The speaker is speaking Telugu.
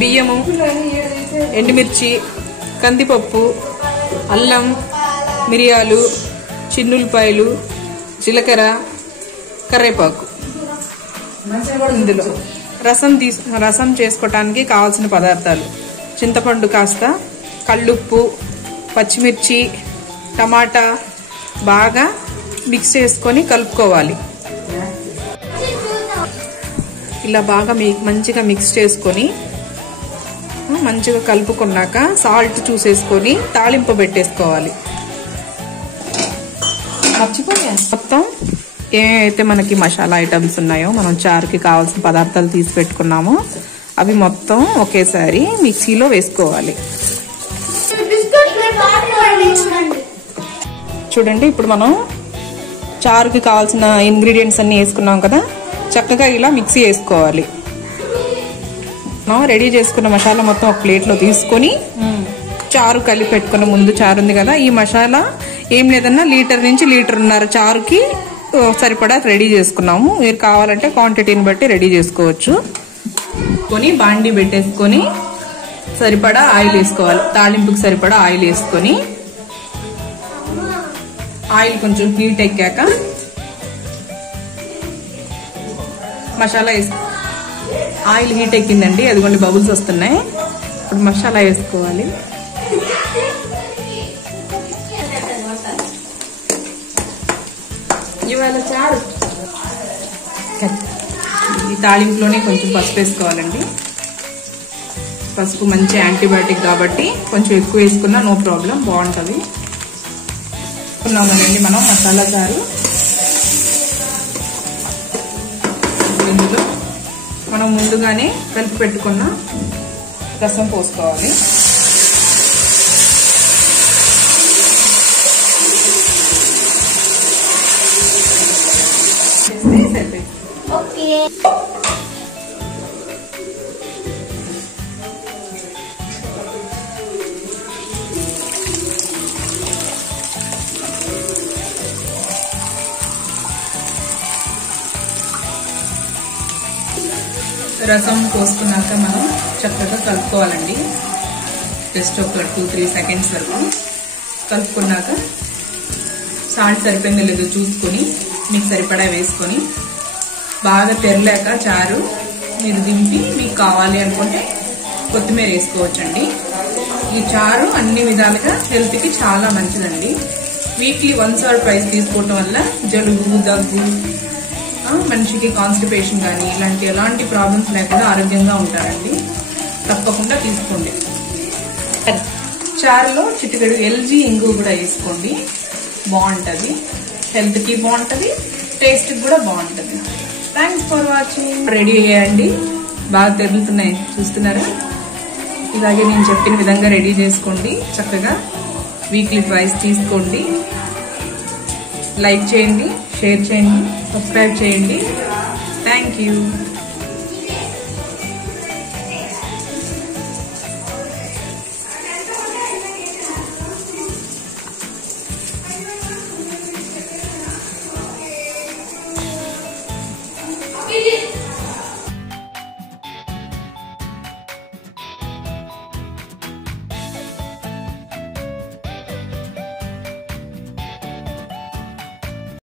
బియ్యము, ఎండుమిర్చి, కందిపప్పు, అల్లం, మిరియాలు, చిన్నులపాయలు, జీలకర్ర, కరివేపాకు. ఇందులో రసం చేసుకోవటానికి కావాల్సిన పదార్థాలు: చింతపండు కాస్త, కల్లుప్పు, పచ్చిమిర్చి, టమాటా బాగా మిక్స్ చేసుకొని కలుపుకోవాలి. ఇలా బాగా మంచిగా మిక్స్ చేసుకొని మంచిగా కలుపుకున్నాక సాల్ట్ చూసేసుకొని తాలింపు పెట్టేసుకోవాలి. మొత్తం ఏమైతే మనకి మసాలా ఐటమ్స్ ఉన్నాయో, మనం చారుకి కావాల్సిన పదార్థాలు తీసి పెట్టుకున్నామో అవి మొత్తం ఒకేసారి మిక్సీలో వేసుకోవాలి. చూడండి, ఇప్పుడు మనం చారుకి కావాల్సిన ఇంగ్రీడియంట్స్ అన్ని వేసుకున్నాం కదా, చక్కగా ఇలా మిక్సీ వేసుకోవాలి. మనం రెడీ చేసుకున్న మసాలా మొత్తం ఒక ప్లేట్లో తీసుకొని చారు కలిపి పెట్టుకున్న ముందు చారు ఉంది కదా, ఈ మసాలా ఏం లేదన్నా 1 నుంచి 1.5 లీటర్ చారుకి సరిపడా రెడీ చేసుకున్నాము. మీరు కావాలంటే క్వాంటిటీని బట్టి రెడీ చేసుకోవచ్చు. బాండి పెట్టేసుకొని సరిపడా ఆయిల్ వేసుకోవాలి. తాలింపుకి సరిపడా ఆయిల్ వేసుకొని, ఆయిల్ కొంచెం హీట్ ఎక్కాక మసాలా ఆయిల్ హీట్ ఎక్కిందండి, అదిగోండి బబుల్స్ వస్తున్నాయి. ఇప్పుడు మసాలా వేసుకోవాలి. ఇవాళ చారు ఈ తాలింపులోనే కొంచెం పసుపు వేసుకోవాలండి. పసుపు మంచి యాంటీబయాటిక్ కాబట్టి కొంచెం ఎక్కువ వేసుకున్నా నో ప్రాబ్లం, బాగుంటుంది. వేసుకున్నామనండి మనం మసాలా చారు. ఇందులో మనం ముందుగానే కలిపి పెట్టుకున్న రసం పోసుకోవాలి. రసం పోసుకున్నాక మనం చక్కగా కలుపుకోవాలండి. జస్ట్ ఒక 2-3 సెకండ్స్ వరకు కలుపుకున్నాక సాల్ట్ సరిపోయిందో లేదో చూసుకొని మీకు సరిపడా వేసుకొని బాగా తెరలేక చారు మీరు దింపి మీకు కావాలి అనుకుంటే కొత్తిమీర వేసుకోవచ్చండి. ఈ చారు అన్ని విధాలుగా హెల్త్కి చాలా మంచిదండి. వీక్లీ 1 or 2 తీసుకోవటం వల్ల జలుబు, దగ్గు, మనిషికి కాన్స్టిపేషన్ కానీ ఇలాంటి ఎలాంటి ప్రాబ్లమ్స్ లేకుండా ఆరోగ్యంగా ఉంటారండి. తప్పకుండా తీసుకోండి. చారులో చిటికెడు ఎల్జీ ఇంగు కూడా వేసుకోండి, బాగుంటుంది. హెల్త్కి బాగుంటుంది, టేస్ట్కి కూడా బాగుంటుంది. Thanks for watching. రెడీ అయ్యాయండి, బాగా తెరులుతున్నాయి చూస్తున్నారా. ఇలాగే నేను చెప్పిన విధంగా రెడీ చేసుకోండి. చక్కగా వీక్లీ 2 తీసుకోండి. లైక్ చేయండి, షేర్ చేయండి, సబ్స్క్రైబ్ చేయండి. Thank you.